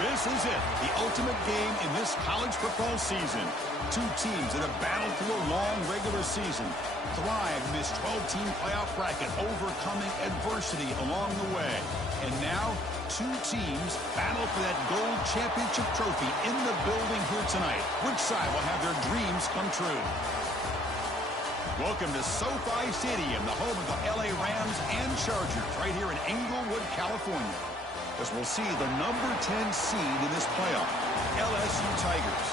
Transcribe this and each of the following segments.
This is it, the ultimate game in this college football season. Two teams that have battled through a long regular season, thrived in this 12-team playoff bracket, overcoming adversity along the way. And now, two teams battle for that gold championship trophy in the building here tonight. Which side will have their dreams come true? Welcome to SoFi Stadium, the home of the LA Rams and Chargers, right here in Englewood, California. As we'll see the number 10 seed in this playoff, LSU Tigers,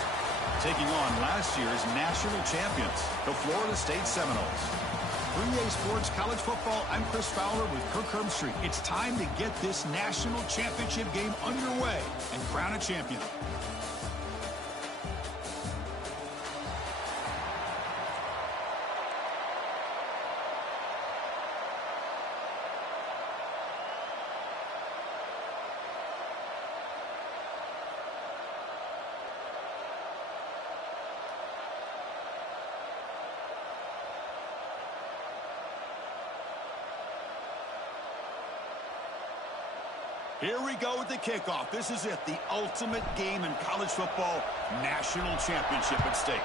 taking on last year's national champions, the Florida State Seminoles. 3A Sports College Football, I'm Chris Fowler with Kirk Herbstreit. It's time to get this national championship game underway and crown a champion. Here we go with the kickoff. This is it, the ultimate game in college football, national championship at stake.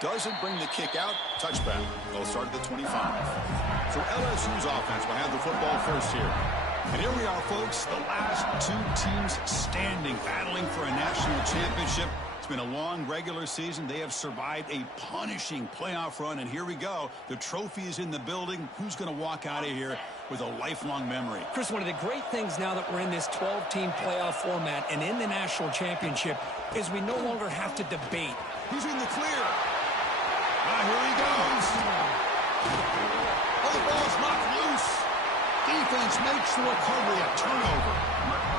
Doesn't bring the kick out. Touchback. They'll start at the 25. So LSU's offense will have the football first here. And here we are, folks, the last two teams standing, battling for a national championship. It's been a long regular season. They have survived a punishing playoff run, and here we go. The trophy is in the building. Who's going to walk out of here with a lifelong memory? Chris, one of the great things now that we're in this 12-team playoff format and in the national championship is we no longer have to debate. He's in the clear. Here he goes. Oh, the ball's knocked loose. Defense makes the recovery a turnover.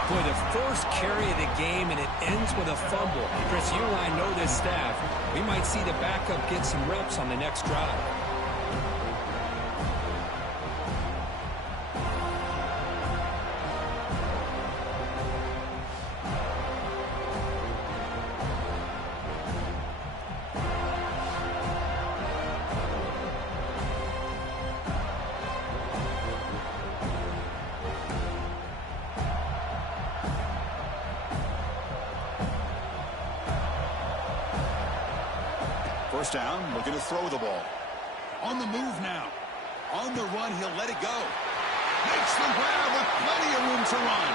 Boy, the first carry of the game, and it ends with a fumble. Chris, you and I know this staff. We might see the backup get some reps on the next drive. First down, looking to throw the ball. On the move now. On the run, he'll let it go. Makes the grab with plenty of room to run.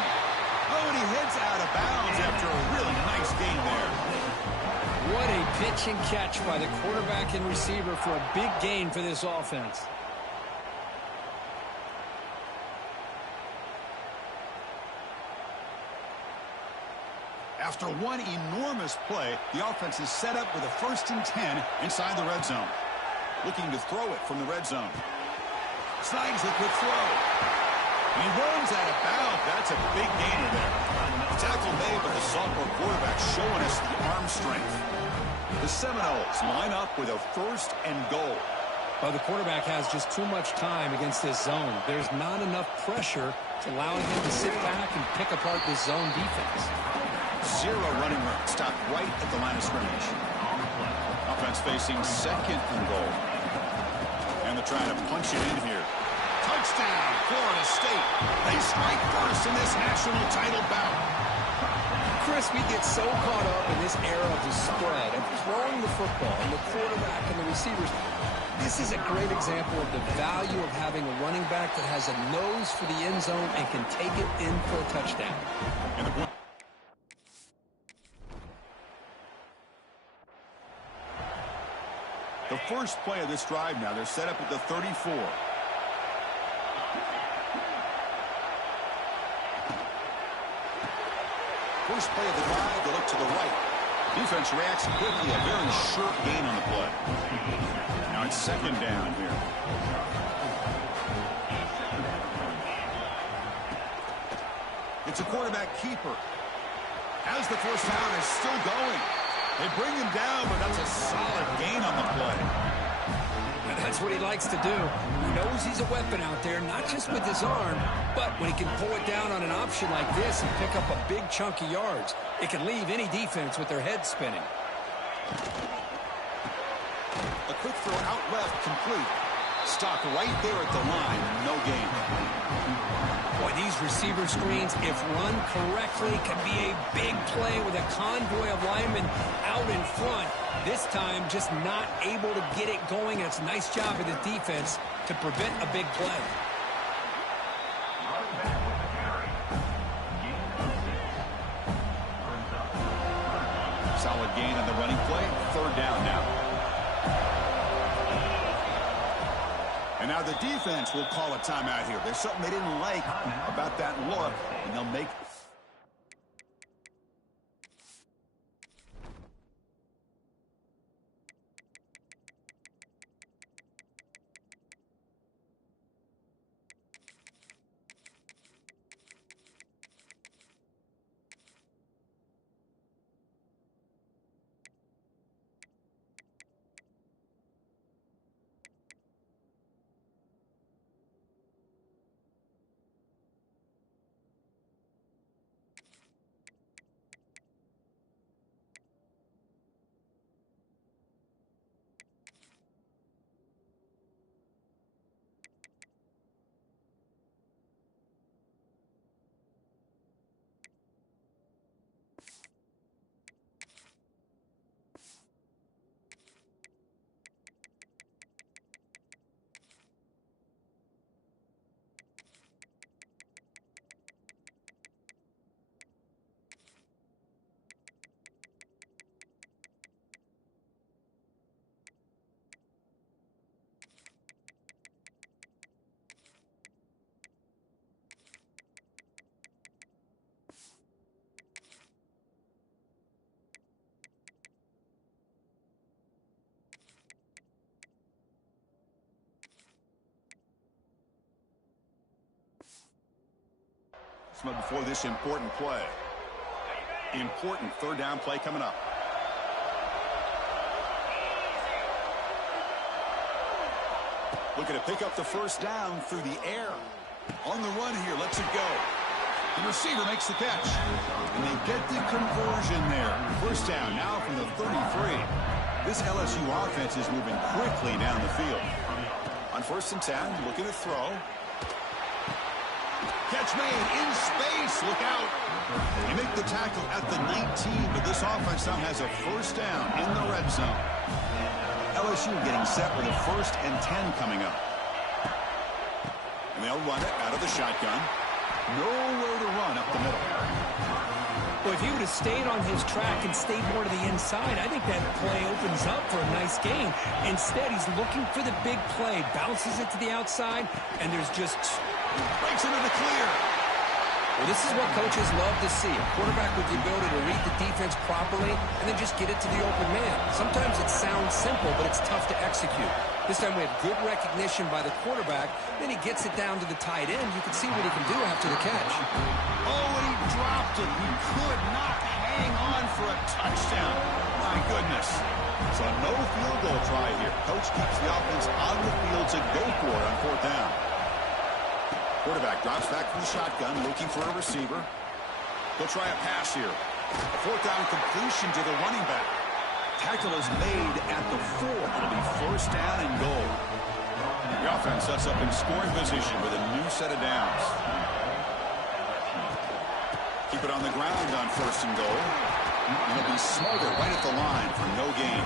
Oh, and he heads out of bounds after a really nice gain there. What a pitch and catch by the quarterback and receiver for a big gain for this offense. After one enormous play, the offense is set up with a 1st and 10 inside the red zone. Looking to throw it from the red zone. Slides the quick throw. He runs out of bounds. That's a big gainer there. The tackle made, but the sophomore quarterback showing us the arm strength. The Seminoles line up with a 1st and goal. Well, the quarterback has just too much time against this zone. There's not enough pressure to allow him to sit back and pick apart this zone defense. Zero running room. Stopped right at the line of scrimmage. Offense facing 2nd and goal. And they're trying to punch it in here. Touchdown, Florida State. They strike first in this national title bout. Chris, we get so caught up in this era of the spread, of throwing the football, and the quarterback and the receivers. This is a great example of the value of having a running back that has a nose for the end zone and can take it in for a touchdown. And the first play of this drive now, they're set up at the 34. First play of the drive, they look to the right. Defense reacts quickly, a very short gain on the play. Now it's 2nd down here. It's a quarterback keeper. As the first down is still going. They bring him down, but that's a solid gain on the play. And that's what he likes to do. He knows he's a weapon out there, not just with his arm, but when he can pull it down on an option like this and pick up a big chunk of yards, it can leave any defense with their head spinning. A quick throw out left, complete. Stopped right there at the line, no gain. Boy, these receiver screens, if run correctly, can be a big play with a convoy of linemen out in front. This time, just not able to get it going. And it's a nice job of the defense to prevent a big play. Solid gain on the running play. Third down now. And now the defense will call a timeout here. There's something they didn't like about that look, and they'll make... Before this important play. Important third down play coming up. Looking to pick up the first down through the air. On the run here, lets it go. The receiver makes the catch. And they get the conversion there. First down now from the 33. This LSU offense is moving quickly down the field. On 1st and 10, looking to throw. Catch made in space. Look out. They make the tackle at the 19, but this offense now has a first down in the red zone. LSU getting set with a 1st and 10 coming up. And they'll run it out of the shotgun. Nowhere to run up the middle. Well, if he would have stayed on his track and stayed more to the inside, I think that play opens up for a nice gain. Instead, he's looking for the big play, bounces it to the outside, and there's just... breaks into the clear. Well, this is what coaches love to see. A quarterback with the ability to read the defense properly and then just get it to the open man. Sometimes it sounds simple, but it's tough to execute. This time we have good recognition by the quarterback. Then he gets it down to the tight end. You can see what he can do after the catch. Oh, and he dropped it. He could not hang on for a touchdown. My goodness. So no field goal try here. Coach keeps the offense on the field to go for it on 4th down. Quarterback drops back from the shotgun, looking for a receiver. He'll try a pass here. A 4th down completion to the running back. Tackle is made at the 4. It'll be 1st down and goal. The offense sets up in scoring position with a new set of downs. Keep it on the ground on 1st and goal. And it'll be smothered right at the line for no gain.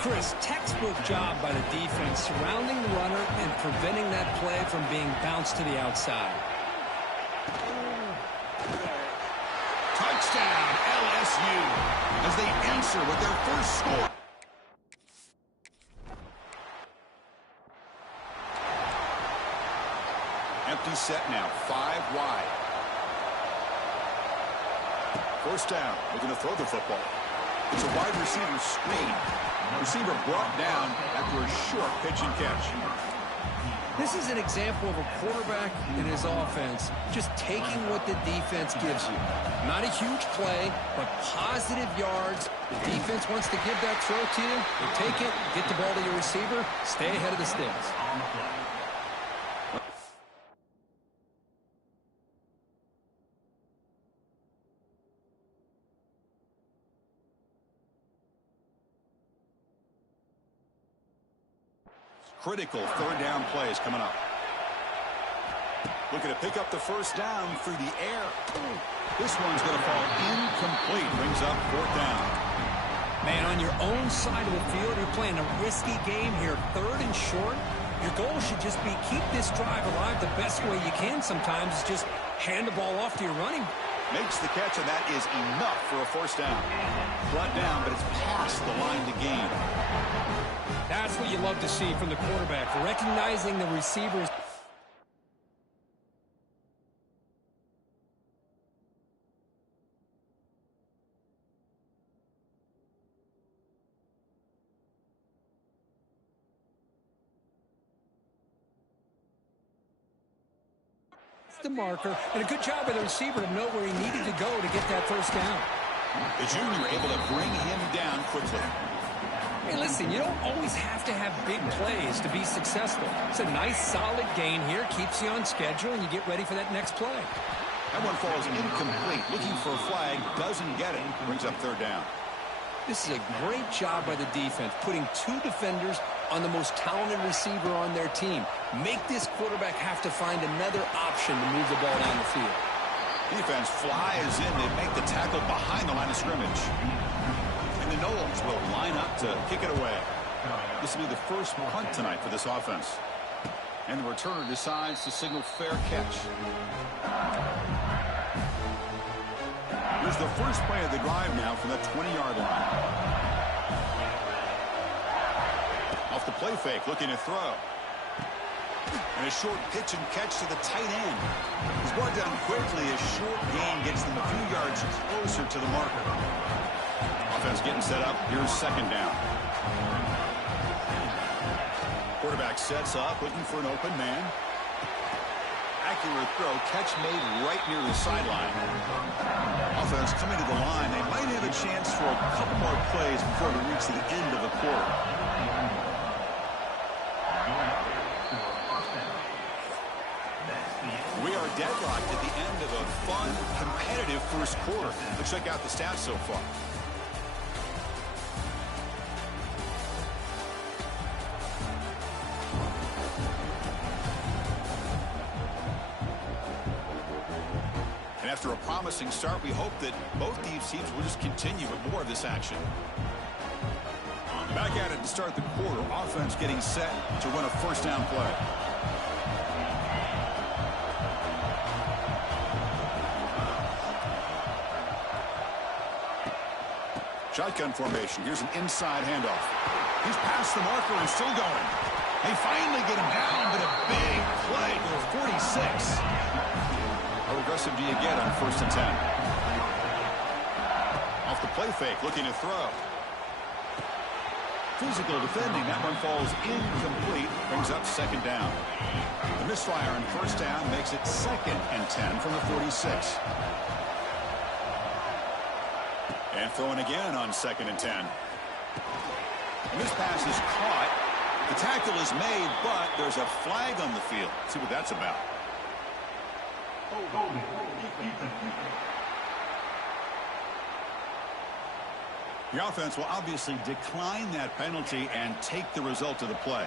Chris, textbook job by the defense surrounding the runner and preventing that play from being bounced to the outside. Touchdown, LSU, as they answer with their first score. Empty set now, 5 wide. 1st down, looking to throw the football. It's a wide receiver screen. Receiver brought down after a short pitch and catch. This is an example of a quarterback and his offense just taking what the defense gives you. Not a huge play, but positive yards. The defense wants to give that throw to you. You take it, get the ball to your receiver, stay ahead of the sticks. Critical third down plays coming up. Looking to pick up the first down through the air. This one's going to fall incomplete. Brings up fourth down. Man, on your own side of the field, you're playing a risky game here. Third and short. Your goal should just be keep this drive alive the best way you can sometimes. Is just hand the ball off to your running. Makes the catch, and that is enough for a first down. Brought down, but it's past the line to gain. That's what you love to see from the quarterback, recognizing the receivers. The marker, and a good job by the receiver to know where he needed to go to get that first down. The junior able to bring him down quickly. Hey, listen, you don't always have to have big plays to be successful. It's a nice, solid gain here, keeps you on schedule, and you get ready for that next play. That one falls incomplete. Looking for a flag, doesn't get it. Brings up third down. This is a great job by the defense, putting two defenders on the most talented receiver on their team. Make this quarterback have to find another option to move the ball down the field. Defense flies in. They make the tackle behind the line of scrimmage. And the Knowles will line up to kick it away. This will be the first punt tonight for this offense. And the returner decides to signal fair catch. Here's the first play of the drive now from the 20-yard line. Off the play fake, looking to throw. And a short pitch and catch to the tight end. He's brought down quickly. A short gain gets them a few yards closer to the marker. Offense getting set up. Here's second down. Quarterback sets up, looking for an open man. Accurate throw, catch made right near the sideline. Offense coming to the line. They might have a chance for a couple more plays before we reach the end of the quarter. We are deadlocked at the end of a fun, competitive first quarter. Let's check out the stats so far. And after a promising start, we hope that both these teams will just continue with more of this action. Back at it to start the quarter. Offense getting set to run a first down play. Shotgun formation. Here's an inside handoff. He's past the marker and still going. They finally get him down, but a big play to the 46. How aggressive do you get on 1st and 10? Off the play fake, looking to throw. Physical defending. That one falls incomplete. Brings up second down. The misfire on 1st down makes it 2nd and 10 from the 46. And throwing again on 2nd and 10. And this pass is caught. The tackle is made, but there's a flag on the field. Let's see what that's about. The offense will obviously decline that penalty and take the result of the play.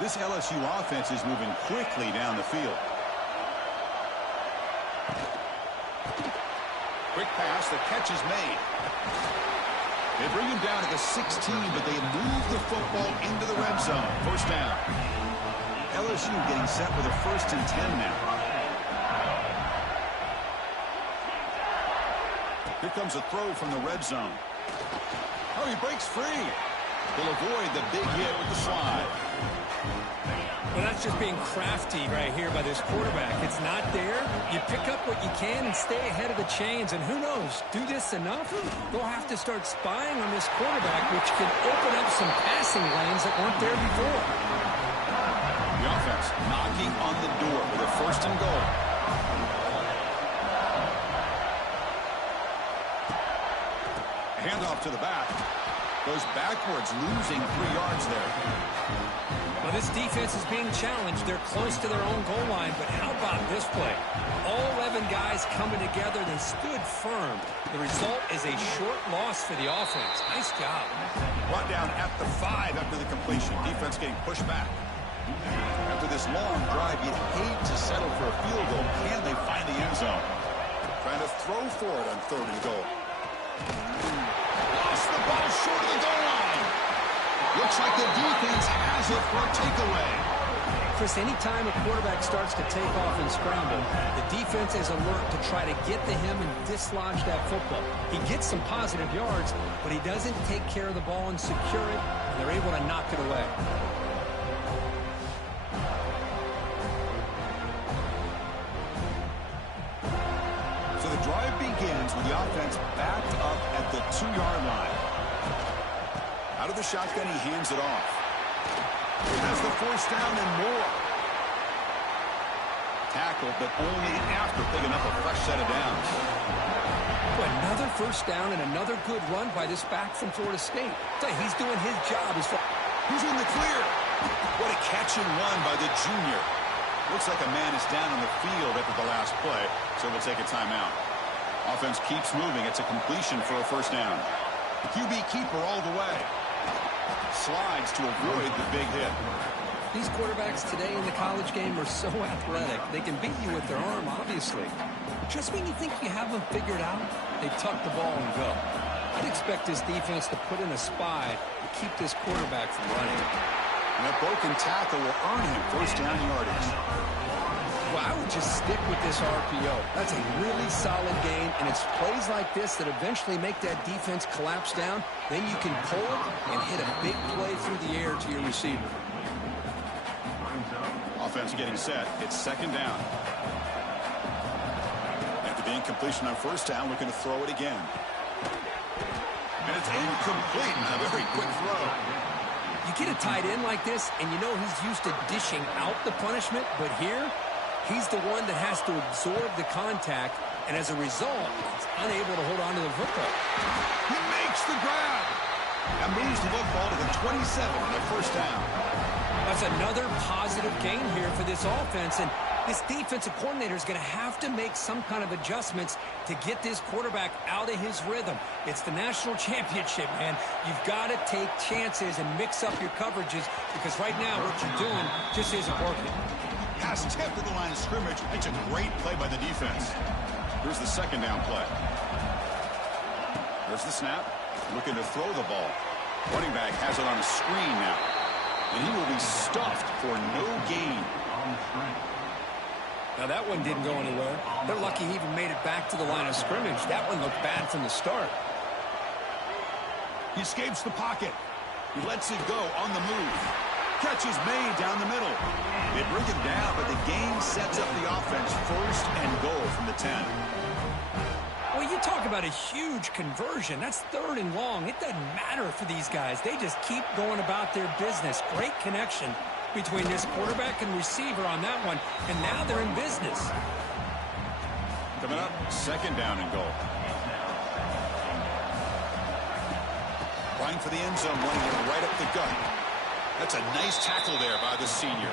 This LSU offense is moving quickly down the field. Quick pass, the catch is made. They bring him down at the 16, but they move the football into the red zone. First down. LSU getting set with a 1st and 10 now. Here comes a throw from the red zone. Oh, he breaks free. Will avoid the big hit with the slide. Well, that's just being crafty right here by this quarterback. It's not there. You pick up what you can and stay ahead of the chains. And who knows, do this enough, they'll have to start spying on this quarterback, which can open up some passing lanes that weren't there before. The offense offense knocking on the door with a 1st and goal. Handoff to the back. Goes backwards, losing 3 yards there. Well, this defense is being challenged. They're close to their own goal line, but how about this play? All 11 guys coming together. They stood firm. The result is a short loss for the offense. Nice job. Brought down at the 5 after the completion. Defense getting pushed back. After this long drive, you'd hate to settle for a field goal. Can they find the end zone? Trying to throw for it on 3rd and goal. Lost the ball short of the goal line. Looks like the defense has it for a takeaway. Chris, anytime a quarterback starts to take off and scramble, the defense is alert to try to get to him and dislodge that football. He gets some positive yards, but he doesn't take care of the ball and secure it, and they're able to knock it away. So the drive begins with the offense backed up at the 2-yard line. Out of the shotgun, he hands it off. Has the 1st down and more. Tackled, but only after picking up a fresh set of downs. Another 1st down and another good run by this back from Florida State. He's doing his job. He's in the clear. What a catch and run by the junior. Looks like a man is down on the field after the last play, so we'll take a timeout. Offense keeps moving. It's a completion for a 1st down. QB keeper all the way. Slides to avoid the big hit. These quarterbacks today in the college game are so athletic. They can beat you with their arm, obviously. Just when you think you have them figured out, they tuck the ball and go. I'd expect this defense to put in a spy to keep this quarterback from running. And that broken tackle will earn him 1st down yardage. Well, I would just stick with this RPO. That's a really solid game, and it's plays like this that eventually make that defense collapse down. Then you can pull it and hit a big play through the air to your receiver. Offense getting set. It's 2nd down. After the incompletion on 1st down, looking to throw it again. And it's incomplete on a very quick throw. You get a tight end like this, and you know he's used to dishing out the punishment, but here, he's the one that has to absorb the contact, and as a result, he's unable to hold on to the football. He makes the grab and moves the football to the 27 on a 1st down. That's another positive gain here for this offense, and this defensive coordinator is going to have to make some kind of adjustments to get this quarterback out of his rhythm. It's the national championship, man. You've got to take chances and mix up your coverages because right now what you're doing just isn't working. Pass tipped at the line of scrimmage. It's a great play by the defense. Here's the 2nd down play. There's the snap. Looking to throw the ball. Running back has it on a screen now. And he will be stuffed for no gain. Now that one didn't go anywhere. They're lucky he even made it back to the line of scrimmage. That one looked bad from the start. He escapes the pocket. He lets it go on the move. Catch is made down the middle. They bring him down, but the game sets up the offense 1st and goal from the 10. Well, you talk about a huge conversion. That's 3rd and long. It doesn't matter for these guys. They just keep going about their business. Great connection between this quarterback and receiver on that one, and now they're in business. Coming up, 2nd down and goal. Running for the end zone, running it right up the gut. That's a nice tackle there by the senior.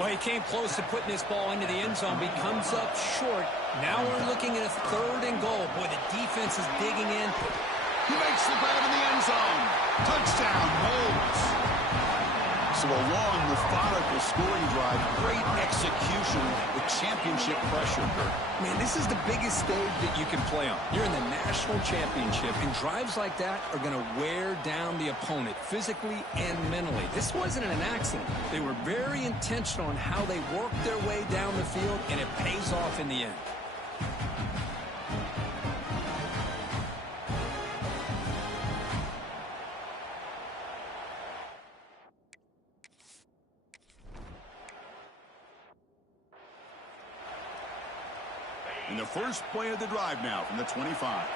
Well, he came close to putting this ball into the end zone, but he comes up short. Now we're looking at a 3rd and goal. Boy, the defense is digging in. He makes the grab in the end zone. Touchdown, Knowles. So a long, methodical scoring drive. Great execution with championship pressure. Man, this is the biggest stage that you can play on. You're in the national championship, and drives like that are going to wear down the opponent physically and mentally. This wasn't an accident. They were very intentional in how they worked their way down the field, and it pays off in the end. In the first play of the drive now from the 25.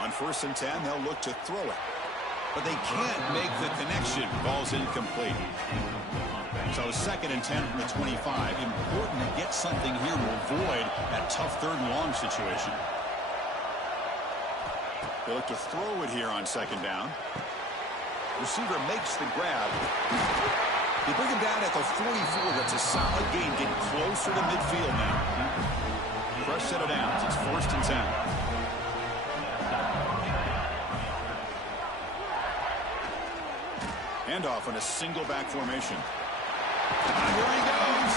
On 1st and 10, they'll look to throw it. but they can't make the connection. Ball's incomplete. So 2nd and 10 from the 25. Important to get something here to avoid that tough 3rd and long situation. They look to throw it here on 2nd down. Receiver makes the grab. They bring him down at the 44. That's a solid gain. Getting closer to midfield now. Fresh set of downs. It's 1st and 10. Handoff in a single back formation. And here he goes.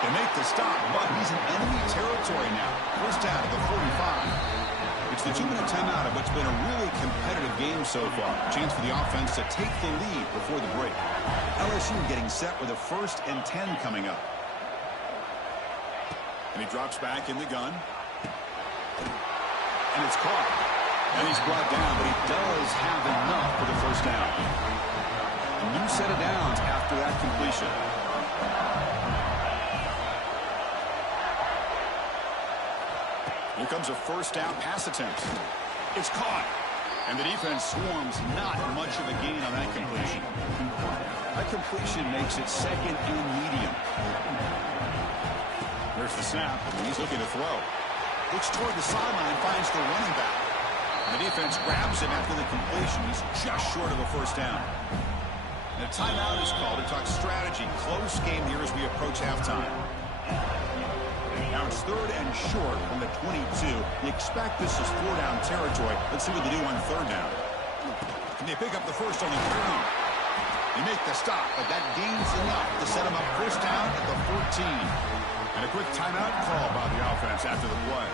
They make the stop, but he's in enemy territory now. 1st down at the 45. It's the 2-minute timeout of what's been a really competitive game so far. Chance for the offense to take the lead before the break. LSU getting set with a 1st and 10 coming up. And he drops back in the gun. And it's caught. And he's brought down, but he does have enough for the 1st down. A new set of downs after that completion. Here comes a 1st down pass attempt. It's caught. And the defense swarms. Not much of a gain on that completion. That completion makes it 2nd and medium. There's the snap. He's looking to throw. Looks toward the sideline, finds the running back. And the defense grabs him after the completion. He's just short of a 1st down. And a timeout is called to talk strategy. Close game here as we approach halftime. Now it's 3rd and short from the 22. You expect this is 4-down territory. Let's see what they do on 3rd down. And they pick up the 1st on the ground. They make the stop, but that gains enough to set them up 1st down at the 14. And a quick timeout call by the offense after the play.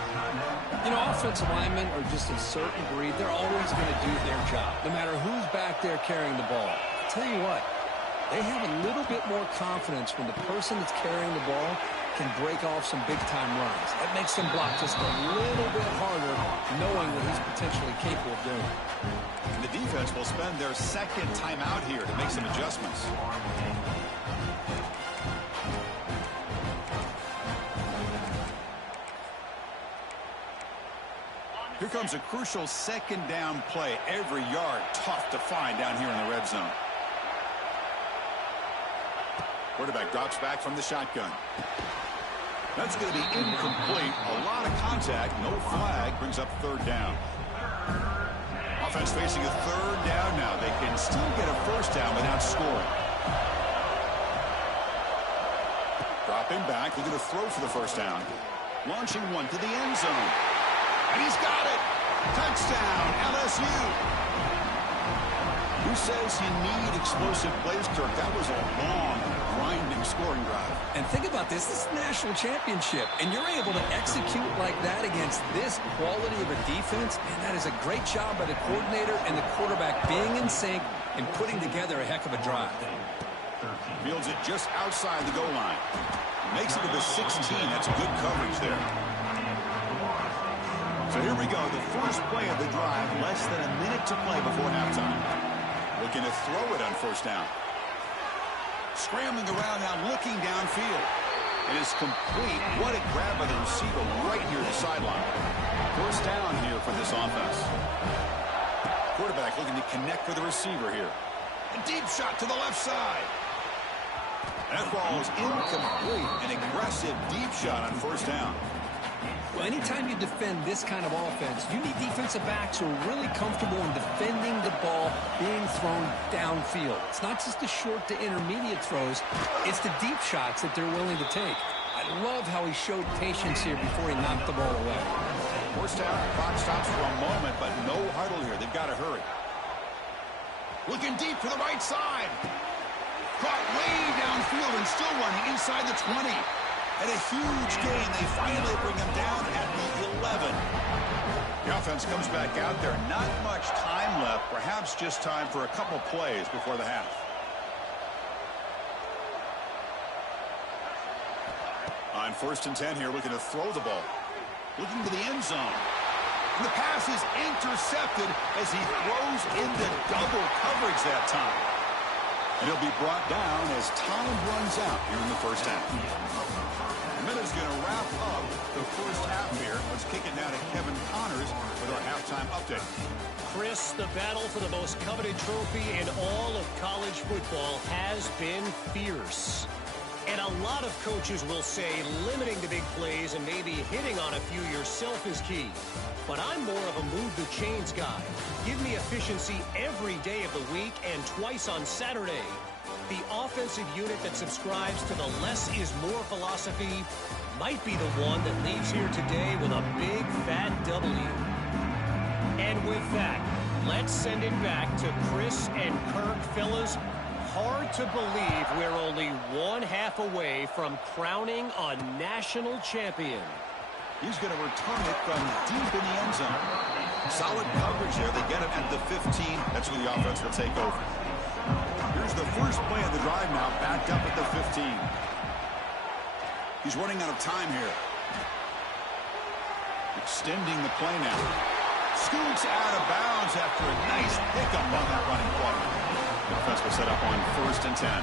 You know, offensive linemen are just a certain breed. They're always going to do their job, no matter who's back there carrying the ball. I'll tell you what, they have a little bit more confidence when the person that's carrying the ball can break off some big-time runs. That makes them block just a little bit harder, knowing what he's potentially capable of doing. And the defense will spend their 2nd timeout here to make some adjustments. Here comes a crucial 2nd down play. Every yard tough to find down here in the red zone. Quarterback drops back from the shotgun. That's going to be incomplete. A lot of contact. No flag. Brings up 3rd down. Offense facing a 3rd down now. They can still get a 1st down without scoring. Dropping back. They're going to throw for the 1st down. Launching one to the end zone. And he's got it. Touchdown, LSU. Who says you need explosive plays, Kirk? That was a long, grinding scoring drive. And think about this. This is national championship, and you're able to execute like that against this quality of a defense, and that is a great job by the coordinator and the quarterback being in sync and putting together a heck of a drive. Fields it just outside the goal line. Makes it to the 16. That's good coverage there. So here we go. The first play of the drive. Less than a minute to play before halftime. Looking to throw it on 1st down. Scrambling around now, looking downfield. It is complete. What a grab by the receiver right near the sideline. 1st down here for this offense. Quarterback looking to connect with the receiver here. A deep shot to the left side. That ball is incomplete. An aggressive deep shot on 1st down. Well, anytime you defend this kind of offense, you need defensive backs who are really comfortable in defending the ball being thrown downfield. It's not just the short to intermediate throws. It's the deep shots that they're willing to take. I love how he showed patience here before he knocked the ball away. 1st down, clock stops for a moment, but no huddle here. They've got to hurry. Looking deep for the right side. Caught way downfield and still running inside the 20. And a huge gain. They finally bring him down at the 11. The offense comes back out there. Not much time left. Perhaps just time for a couple plays before the half. On 1st and 10 here, looking to throw the ball. Looking to the end zone. And the pass is intercepted as he throws into double coverage that time. And he'll be brought down as time runs out here in the 1st half. And that is going to wrap up the 1st half here. Let's kick it now to Kevin Connors with our halftime update. Chris, the battle for the most coveted trophy in all of college football has been fierce. And a lot of coaches will say limiting the big plays and maybe hitting on a few yourself is key. But I'm more of a move the chains guy. Give me efficiency every day of the week and twice on Saturday. The offensive unit that subscribes to the less is more philosophy might be the one that leaves here today with a big fat W. And with that, let's send it back to Chris and Kirk. Fellas, hard to believe we're only one half away from crowning a national champion. He's going to return it from deep in the end zone. Solid coverage there. They get him at the 15. That's where the offense will take over. Here's the first play of the drive now, backed up at the 15. He's running out of time here. Extending the play now. Scoots out of bounds after a nice pickup on that running play. The offense will set up on 1st and 10.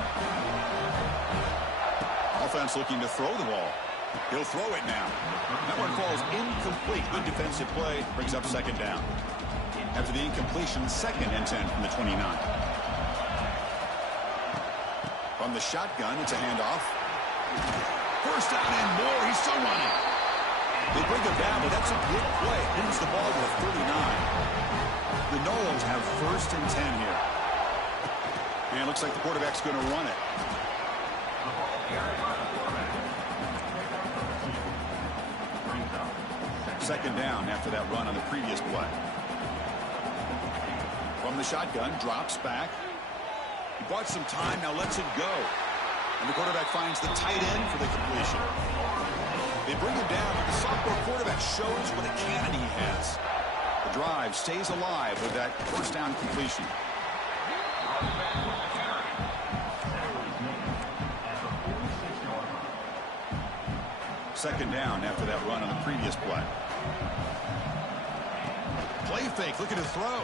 Offense looking to throw the ball. He'll throw it now. That one falls incomplete. Good defensive play. Brings up 2nd down. After the incompletion, 2nd and 10 from the 29. From the shotgun, it's a handoff. 1st down and more. He's still running. They bring him down, but that's a good play. Hits the ball with 39. The Noles have 1st and 10 here. And it looks like the quarterback's going to run it. Second down after that run on the previous play. From the shotgun, drops back. He bought some time, now lets it go. And the quarterback finds the tight end for the completion. They bring him down, but the sophomore quarterback shows what a cannon he has. The drive stays alive with that 1st down completion. Second down after that run on the previous play. Play fake, looking to throw.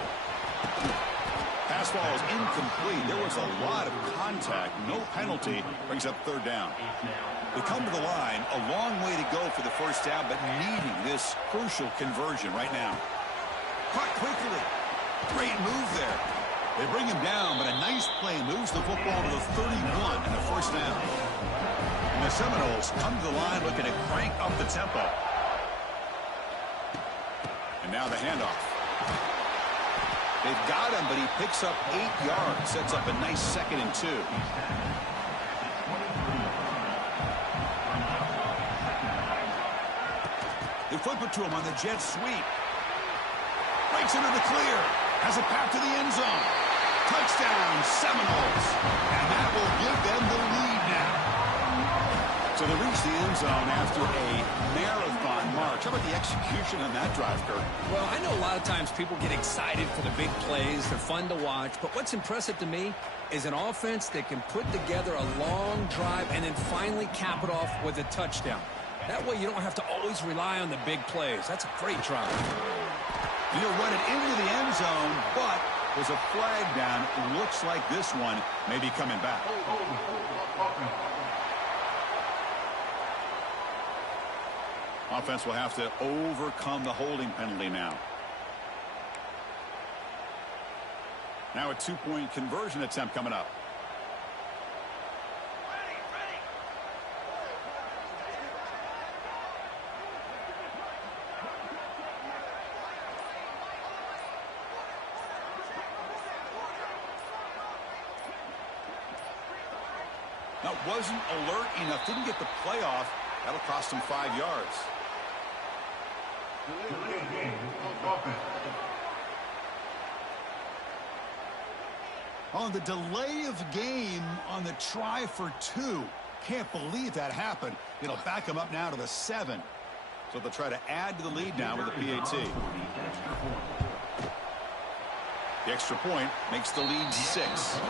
Pass ball is incomplete. There was a lot of contact. No penalty. Brings up 3rd down. They come to the line. A long way to go for the 1st down, but needing this crucial conversion right now. Caught quickly. Great move there. They bring him down, but a nice play moves the football to the 31 and a 1st down. And the Seminoles come to the line looking to crank up the tempo. And now the handoff. They've got him, but he picks up 8 yards. Sets up a nice 2nd and 2. They flip it to him on the jet sweep. Breaks into the clear. Has a path to the end zone. Touchdown, Seminoles. And that will give them the lead now. So they reach the end zone after a marathon march. How about the execution on that drive, Kirk? Well, I know a lot of times people get excited for the big plays. They're fun to watch. But what's impressive to me is an offense that can put together a long drive and then finally cap it off with a touchdown. That way you don't have to always rely on the big plays. That's a great drive. He'll run it into the end zone, but there's a flag down. It looks like this one may be coming back. Offense will have to overcome the holding penalty now. Now a 2-point conversion attempt coming up. Now wasn't alert enough, didn't get the play off. That'll cost him 5 yards. On the delay of game on the try for 2. Can't believe that happened. It'll back him up now to the 7. So they'll try to add to the lead now with the PAT. The extra point makes the lead 6.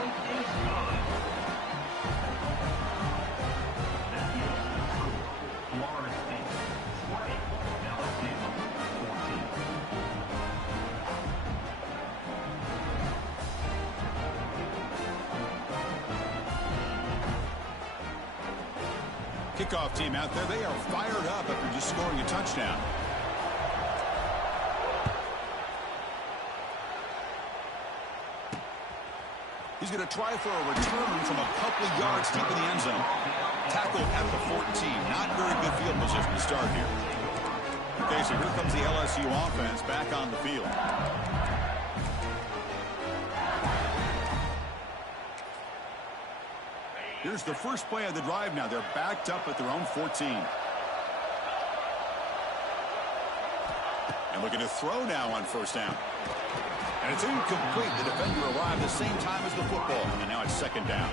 Kickoff team out there, they are fired up after just scoring a touchdown. He's going to try for a return from a couple of yards deep in the end zone. Tackled at the 14. Not very good field position to start here. Okay, so here comes the LSU offense back on the field. Here's the first play of the drive now. They're backed up at their own 14. And looking to throw now on first down. And it's incomplete. The defender arrived the same time as the football. And now it's second down.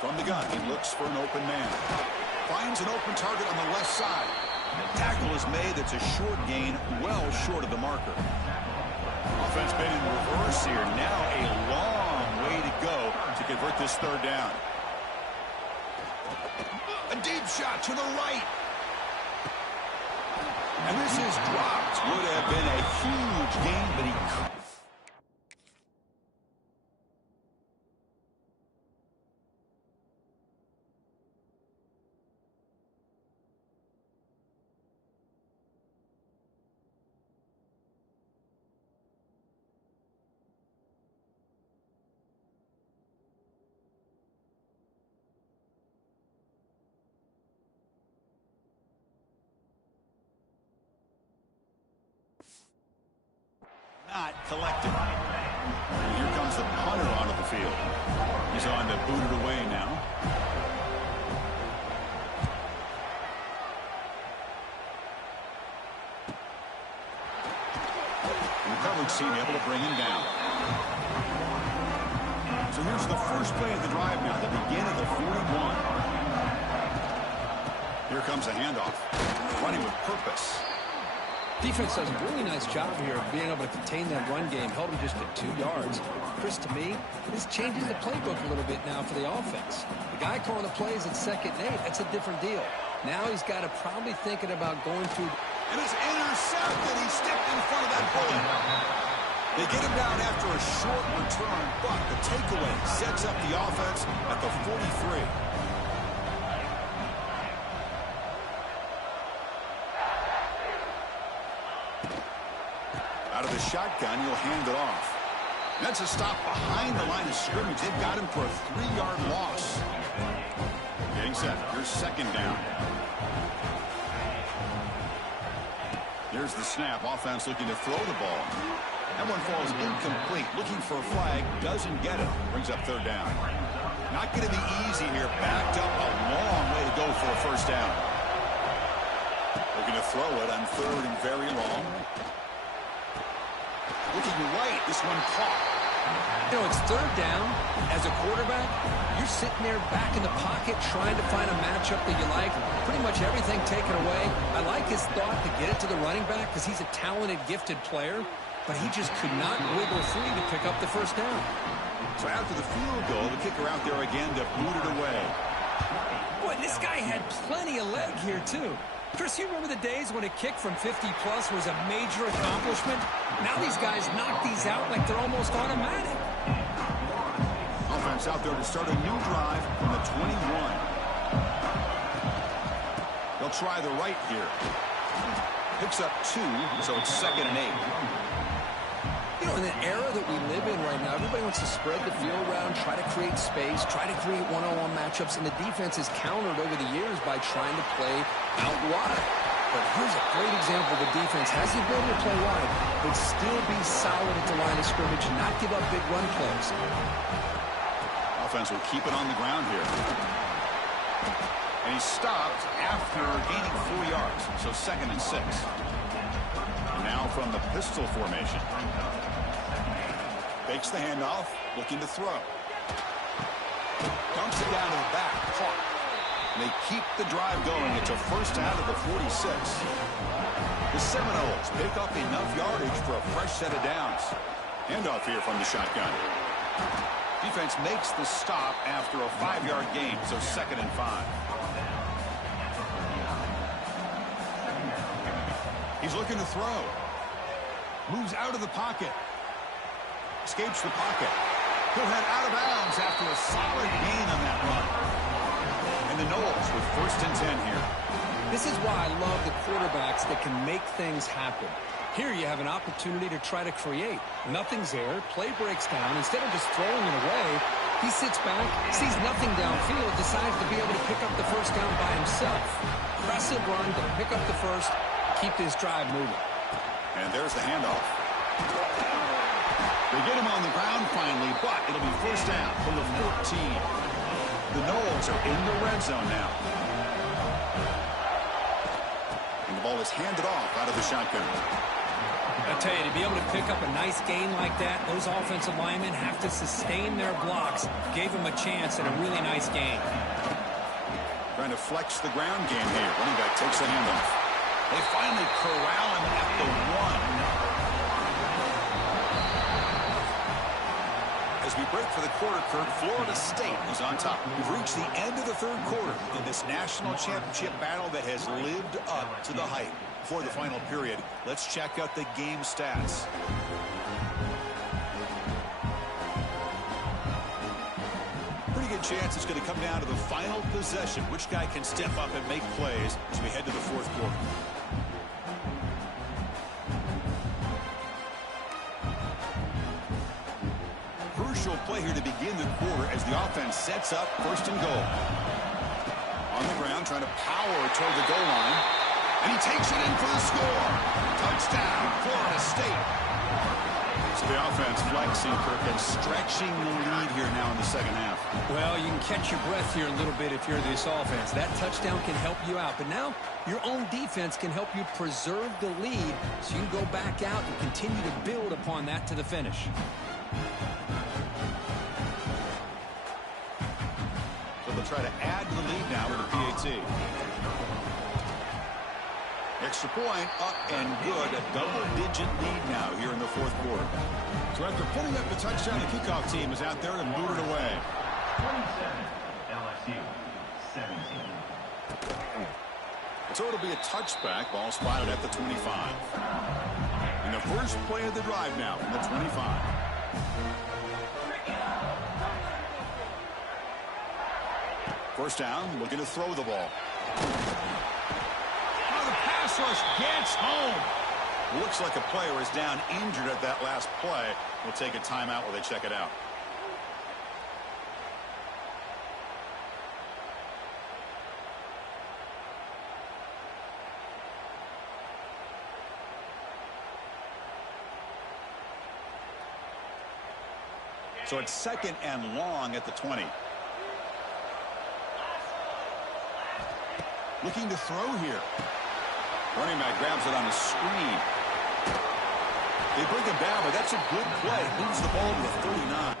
From the gun, he looks for an open man. Finds an open target on the left side. Tackle is made. That's a short gain, well short of the marker. Offense been in reverse here. Now a long way to go to convert this third down. A deep shot to the right. And this is dropped. Would have been a huge gain, but he... not collected. And here comes the punter onto the field. He's on to boot it away now. And the coverage team able to bring him down. So here's the first play of the drive now. They begin at the 41. Here comes a handoff. Running with purpose. Defense does a really nice job here of being able to contain that run game. Held him just at 2 yards. Chris, to me, this changes the playbook a little bit now for the offense. The guy calling the plays at 2nd and 8, that's a different deal. Now he's got to probably thinking about going to... And it's intercepted. He stepped in front of that bullet. They get him down after a short return, but the takeaway sets up the offense at the 43. Out of the shotgun, he'll hand it off. That's a stop behind the line of scrimmage. They've got him for a 3-yard loss. Getting set. Here's second down. Here's the snap. Offense looking to throw the ball. That one falls incomplete. Looking for a flag. Doesn't get it. Brings up third down. Not going to be easy here. Backed up a long way to go for a first down. Looking to throw it on third and very long. Looking right, this one caught. You know, it's third down. As a quarterback, you're sitting there back in the pocket trying to find a matchup that you like. Pretty much everything taken away. I like his thought to get it to the running back because he's a talented, gifted player, but he just could not wiggle free to pick up the first down. So after the field goal, the kicker out there again to boot it away. Boy, this guy had plenty of leg here, too. Chris, you remember the days when a kick from 50-plus was a major accomplishment? Now these guys knock these out like they're almost automatic. Offense out there to start a new drive from the 21. They'll try the right here. Picks up 2, so it's 2nd and 8. You know, in the era that we live in right now, everybody wants to spread the field around, try to create space, try to create one-on-one matchups, and the defense is countered over the years by trying to play out wide. But here's a great example. The defense has the ability to play wide, but still be solid at the line of scrimmage and not give up big run plays. Offense will keep it on the ground here. And he stopped after gaining 4 yards, so 2nd and 6. And now from the pistol formation. Fakes the handoff, looking to throw. Dumps it down to the back, caught. And they keep the drive going. It's a first down at the 46. The Seminoles pick up enough yardage for a fresh set of downs. Handoff here from the shotgun. Defense makes the stop after a 5-yard gain, so 2nd and 5. He's looking to throw. Moves out of the pocket. Escapes the pocket. He'll head out of bounds after a solid gain on that run. And the Noles with 1st and 10 here. This is why I love the quarterbacks that can make things happen. Here you have an opportunity to try to create. Nothing's there. Play breaks down. Instead of just throwing it away, he sits back, sees nothing downfield, decides to be able to pick up the first down by himself. Impressive run to pick up the first, keep this drive moving. And there's the handoff. They get him on the ground finally, but it'll be first down from the 14. The Knowles are in the red zone now. And the ball is handed off out of the shotgun. I tell you, to be able to pick up a nice gain like that, those offensive linemen have to sustain their blocks. Gave him a chance at a really nice gain. Trying to flex the ground game here. Running back takes the handoff. They finally corral him at the 1. As we break for the quarter, Kurt, Florida State is on top. We've reached the end of the third quarter in this national championship battle that has lived up to the hype. Before the final period, let's check out the game stats. Pretty good chance it's going to come down to the final possession. Which guy can step up and make plays as we head to the fourth quarter. Crucial play here to begin the quarter as the offense sets up first and goal. On the ground, trying to power toward the goal line. And he takes it in for the score. Touchdown, Florida State. So the offense flexing, Kirk, and stretching the lead here now in the second half. Well, you can catch your breath here a little bit if you're this offense. That touchdown can help you out. But now your own defense can help you preserve the lead so you can go back out and continue to build upon that to the finish. So they'll try to add to the lead now with the PAT. Extra point up and good. A double-digit lead now here in the fourth quarter. So after putting up the touchdown, the kickoff team is out there and boot it away. 27, LSU, 17. So it'll be a touchback. Ball spotted at the 25. And the first play of the drive now from the 25. First down, looking to throw the ball. Pass rush gets home. Looks like a player is down injured at that last play. We'll take a timeout while they check it out. So it's second and long at the 20. Looking to throw here. Running back grabs it on the screen. They bring him down, but that's a good play. Moves the ball to the 39.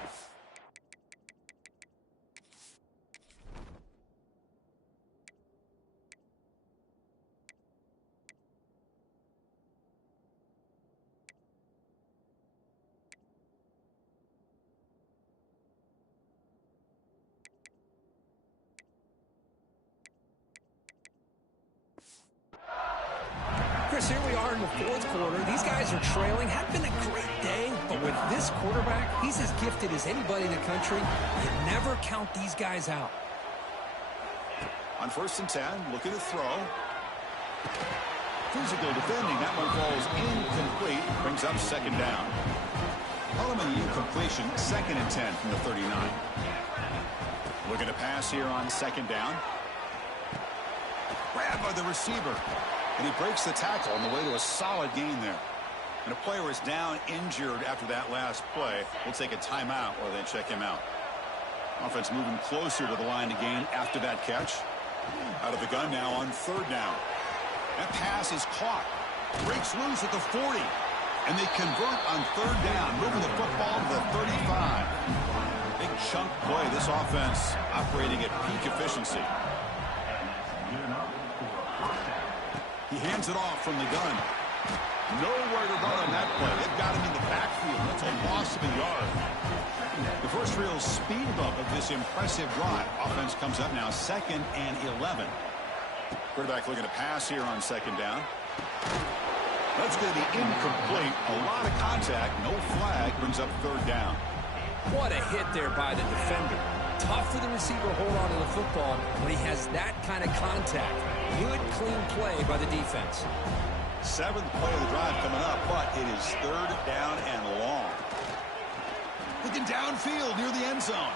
Chris, here we are in the fourth quarter. These guys are trailing. Had been a great day, but with this quarterback, he's as gifted as anybody in the country. You never count these guys out. On first and 10, looking to throw. Physical defending. That one falls incomplete. Brings up second down. Parliament incompletion, second and 10 from the 39. Looking to pass here on second down. Grabbed by the receiver. And he breaks the tackle on the way to a solid gain there. And a player is down injured after that last play. We'll take a timeout while they check him out. Offense moving closer to the line to gain after that catch. Out of the gun now on third down. That pass is caught. Breaks loose at the 40. And they convert on third down. Moving the football to the 35. Big chunk play. This offense operating at peak efficiency. He hands it off from the gun. Nowhere to run on that play. They've got him in the backfield. That's a loss of a yard. The first real speed bump of this impressive drive. Offense comes up now second and 11. Quarterback looking to pass here on second down. That's going to be incomplete. A lot of contact. No flag. Brings up third down. What a hit there by the defender. Tough for the receiver to hold on to the football when he has that kind of contact. Good, clean play by the defense. 7th play of the drive coming up, but it is 3rd down and long. Looking downfield near the end zone.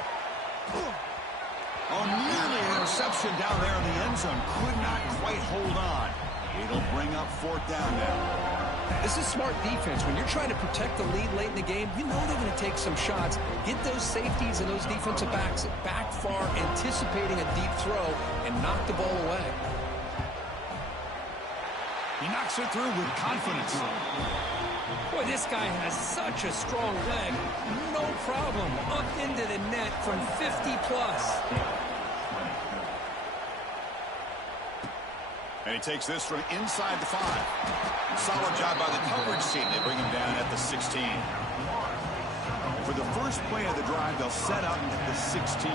Oh, nearly an interception down there in the end zone. Could not quite hold on. It'll bring up 4th down now. This is smart defense. When you're trying to protect the lead late in the game, you know they're going to take some shots. Get those safeties and those defensive backs back far, anticipating a deep throw, and knock the ball away. He knocks it through with confidence. Boy, this guy has such a strong leg. No problem. Up into the net from 50-plus. And he takes this from inside the 5. Solid job by the coverage team. They bring him down at the 16. For the first play of the drive, they'll set up at the 16.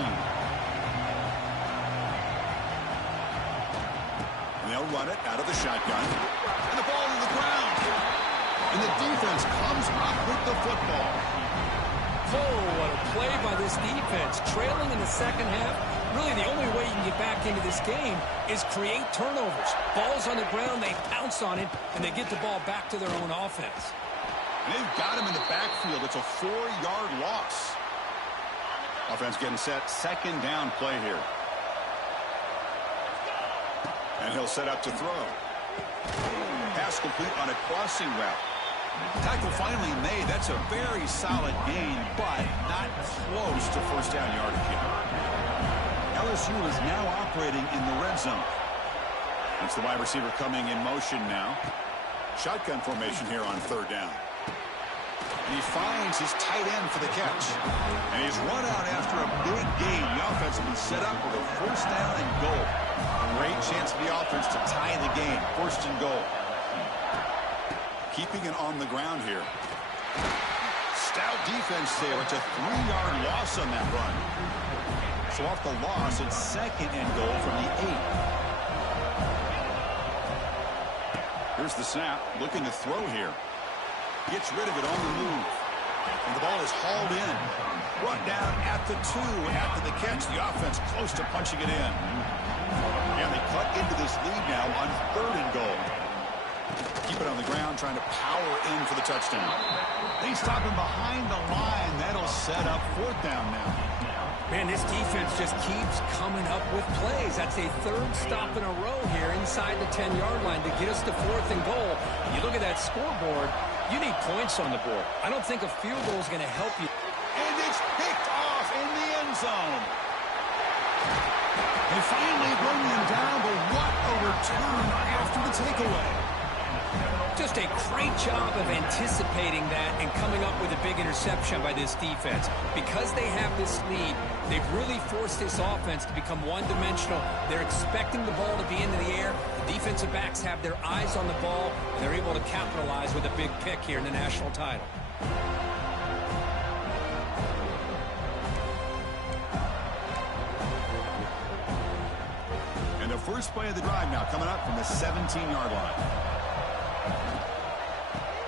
And they'll run it out of the shotgun. And the ball to the ground. And the defense comes up with the football. Oh, what a play by this defense. Trailing in the second half. Really, the only way you can get back into this game is create turnovers. Ball's on the ground, they pounce on it, and they get the ball back to their own offense. And they've got him in the backfield. It's a 4-yard loss. Offense getting set. 2nd down play here. And he'll set up to throw. Pass complete on a crossing route. Tackle finally made. That's a very solid gain, but not close to 1st down yardage yet. LSU is now operating in the red zone. It's the wide receiver coming in motion now. Shotgun formation here on 3rd down. And he finds his tight end for the catch. And he's run out after a big gain. The offense will be set up with a 1st down and goal. Great chance for the offense to tie the game. 1st and goal. Keeping it on the ground here. Stout defense there. It's a 3-yard loss on that run. So off the loss, it's 2nd and goal from the 8. Here's the snap. Looking to throw here. Gets rid of it on the move. And the ball is hauled in. Brought down at the 2 after the catch. The offense close to punching it in. And they cut into this lead now on 3rd and goal. Keep it on the ground, trying to power in for the touchdown. They stop him behind the line. That'll set up 4th down now. Man, this defense just keeps coming up with plays. That's a 3rd stop in a row here inside the 10-yard line to get us to 4th and goal. You look at that scoreboard, you need points on the board. I don't think a field goal is going to help you. And it's picked off in the end zone. They finally bring him down, but what a return after the takeaway. Just a great job of anticipating that and coming up with a big interception by this defense. Because they have this lead, they've really forced this offense to become one-dimensional. They're expecting the ball to be into the air. The defensive backs have their eyes on the ball, and they're able to capitalize with a big pick here in the national title. And the first play of the drive now coming up from the 17-yard line.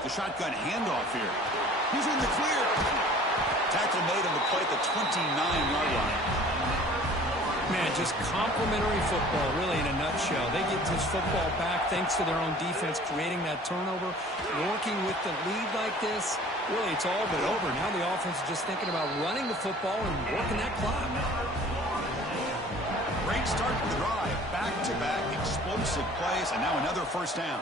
The shotgun handoff here. He's in the clear. Tackle made on the play at the 29-yard line. Man, just complimentary football, really, in a nutshell. They get this football back thanks to their own defense, creating that turnover, working with the lead like this. Really, it's all but over. Now the offense is just thinking about running the football and working that clock. Great start to the drive. Back-to-back explosive plays, and now another 1st down.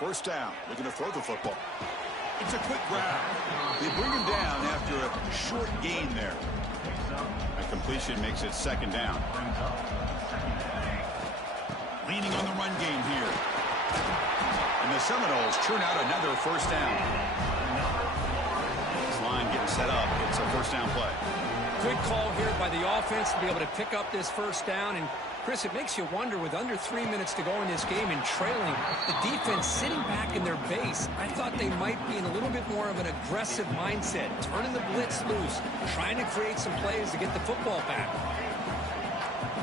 First down, looking to throw the football. It's a quick grab. They bring him down after a short gain there. A completion makes it second down. Leaning on the run game here. And the Seminoles churn out another first down. This line getting set up. It's a first down play. Good call here by the offense to be able to pick up this first down. And Chris, it makes you wonder, with under 3 minutes to go in this game and trailing, the defense sitting back in their base. I thought they might be in a little bit more of an aggressive mindset, turning the blitz loose, trying to create some plays to get the football back.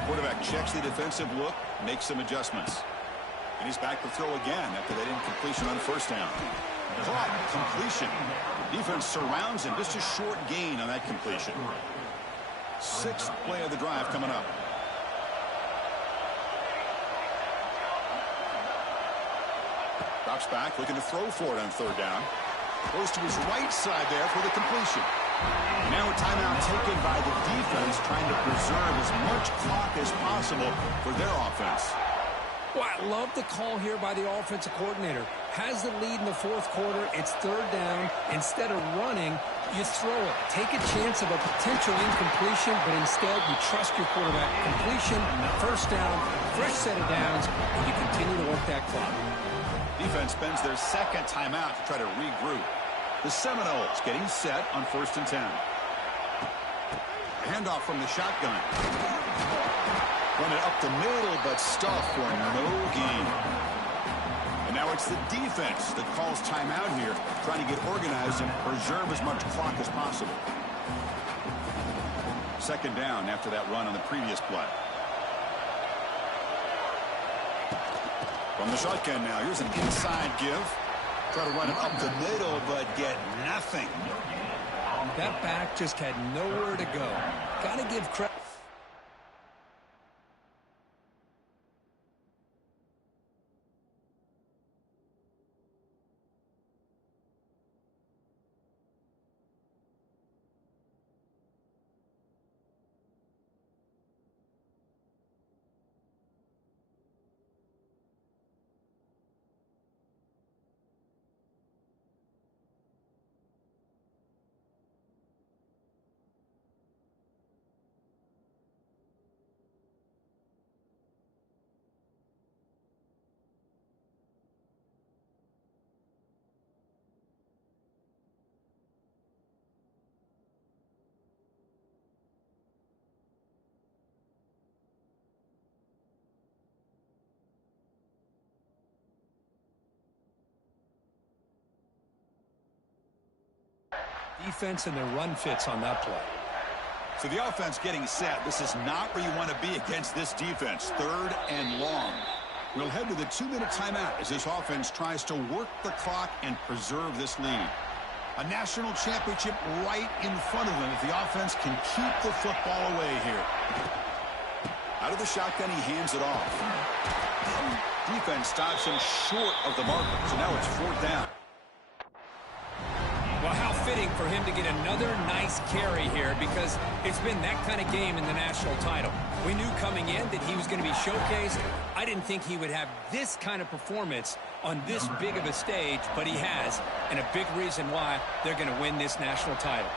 Quarterback checks the defensive look, makes some adjustments. And he's back to throw again after that incompletion on first down. Caught, completion. Defense surrounds him, just a short gain on that completion. Sixth play of the drive coming up. Drops back, looking to throw for it on third down. Goes to his right side there for the completion. Now a timeout taken by the defense, trying to preserve as much clock as possible for their offense. Well, I love the call here by the offensive coordinator. Has the lead in the fourth quarter. It's third down. Instead of running, you throw it. Take a chance of a potential incompletion, but instead you trust your quarterback. Completion, first down, fresh set of downs, and you continue to work that clock. Defense spends their second timeout to try to regroup. The Seminoles getting set on 1st and 10. A handoff from the shotgun. Run it up the middle, but stuffed for no gain. And now it's the defense that calls timeout here, trying to get organized and preserve as much clock as possible. Second down after that run on the previous play. From the shotgun now, here's an inside give. Try to run it up the middle, but get nothing. That back just had nowhere to go. Got to give credit. Defense and their run fits on that play. So the offense getting set. This is not where you want to be against this defense. Third and long. We'll head to the 2-minute timeout as this offense tries to work the clock and preserve this lead. A national championship right in front of them if the offense can keep the football away here. Out of the shotgun, he hands it off. Defense stops him short of the marker, so now it's fourth down. Well, how fitting for him to get another nice carry here, because it's been that kind of game in the national title. We knew coming in that he was going to be showcased. I didn't think he would have this kind of performance on this big of a stage, but he has, and a big reason why they're going to win this national title.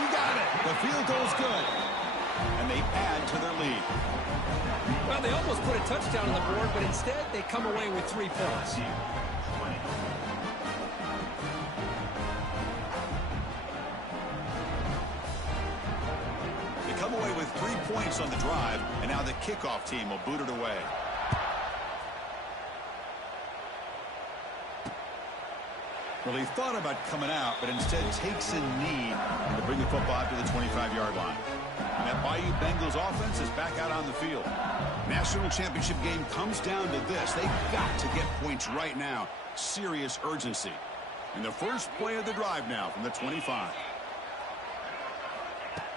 He got it. The field goal's good. And they add to their lead. Well, they almost put a touchdown on the board, but instead they come away with 3 points. They come away with 3 points on the drive, and now the kickoff team will boot it away. Well, he thought about coming out, but instead takes a knee to bring the football to the 25-yard line. And that Bayou Bengals offense is back out on the field. National championship game comes down to this. They've got to get points right now. Serious urgency. And the first play of the drive now from the 25.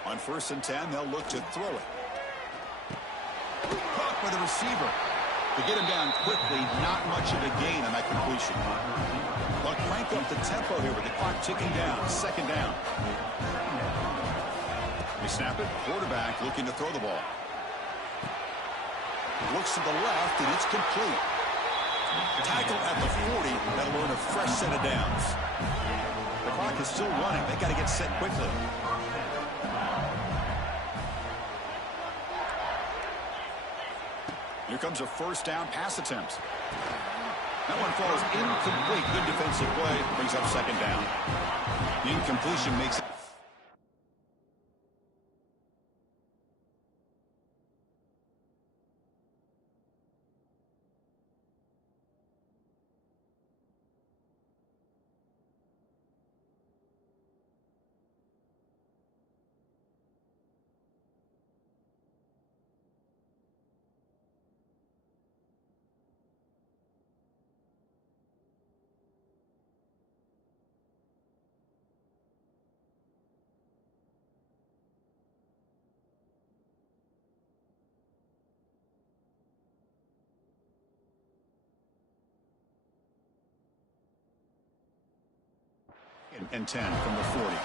On 1st and 10, they'll look to throw it. Caught by the receiver. To get him down quickly, not much of a gain on that completion. They'll crank up the tempo here with the clock ticking down. Second down. They snap it. Quarterback looking to throw the ball. Looks to the left, and it's complete. Tackle at the 40. That'll earn a fresh set of downs. The clock is still running. They got to get set quickly. Here comes a first down pass attempt. That one falls incomplete. Good defensive play. Brings up second down. The incompletion makes it. And 10 from the 40.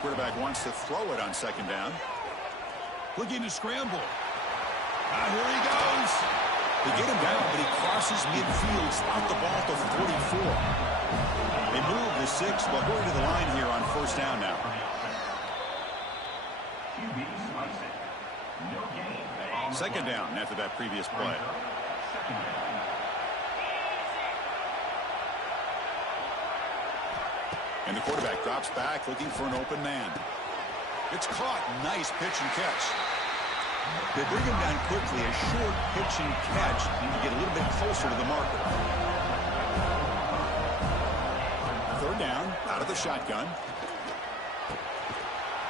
Quarterback wants to throw it on second down. Looking to scramble. Here he goes. They get him down, but he crosses midfield. Spot the ball to 44. They move the 6, but hurry to the line here on first down now. Second down after that previous play. And the quarterback drops back looking for an open man. It's caught. Nice pitch and catch. They bring him down quickly. A short pitch and catch to get a little bit closer to the marker. Third down out of the shotgun.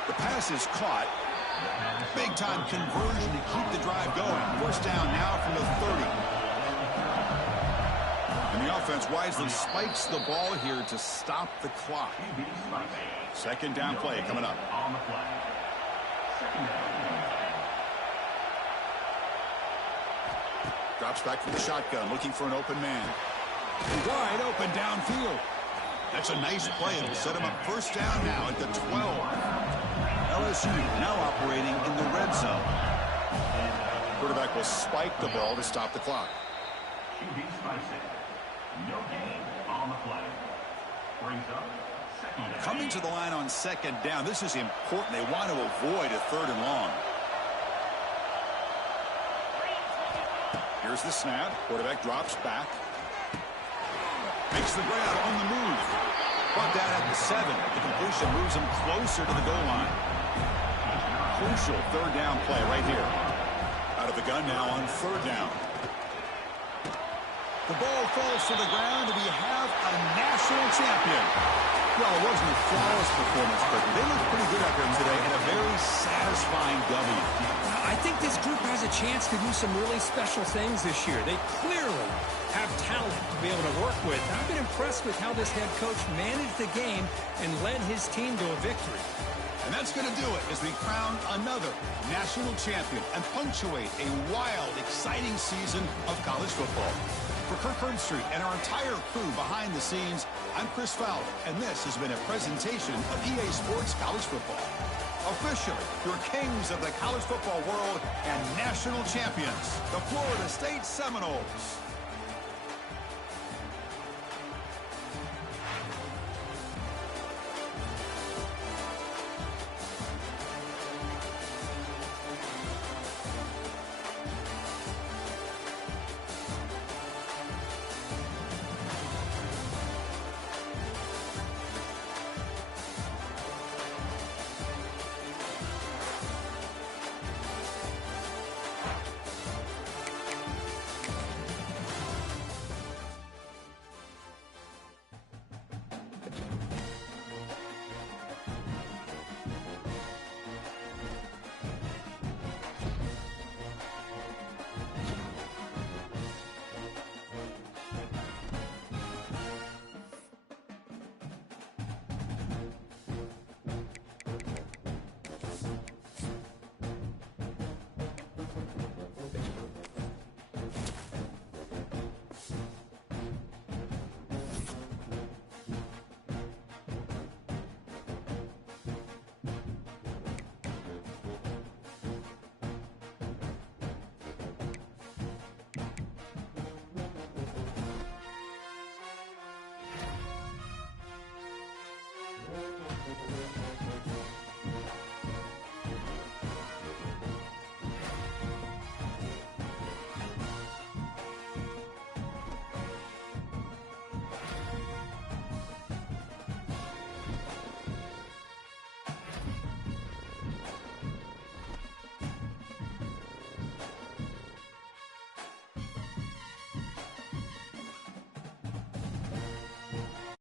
The pass is caught. Big time conversion to keep the drive going. First down now from the 30. And the offense wisely spikes the ball here to stop the clock. Second down play coming up. Drops back from the shotgun, looking for an open man. Wide open downfield. That's a nice play. It'll set him up first down now at the 12. LSU now operating in the red zone. Quarterback will spike the ball to stop the clock. No gain on the play. Brings up second down. Coming to the line on second down. This is important. They want to avoid a third and long. Here's the snap. Quarterback drops back. Makes the grab on the move. Brought down at the 7. The completion moves him closer to the goal line. Crucial third down play right here. Out of the gun now on third down. The ball falls to the ground, and we have a national champion. Well, it wasn't a flawless performance, but they looked pretty good out there today, and a very satisfying W. I think this group has a chance to do some really special things this year. They clearly have talent to be able to work with. I've been impressed with how this head coach managed the game and led his team to a victory. And that's going to do it as we crown another national champion and punctuate a wild, exciting season of college football. For Kirk Herbstreit and our entire crew behind the scenes, I'm Chris Fowler, and this has been a presentation of EA Sports College Football. Officially, your kings of the college football world and national champions, the Florida State Seminoles.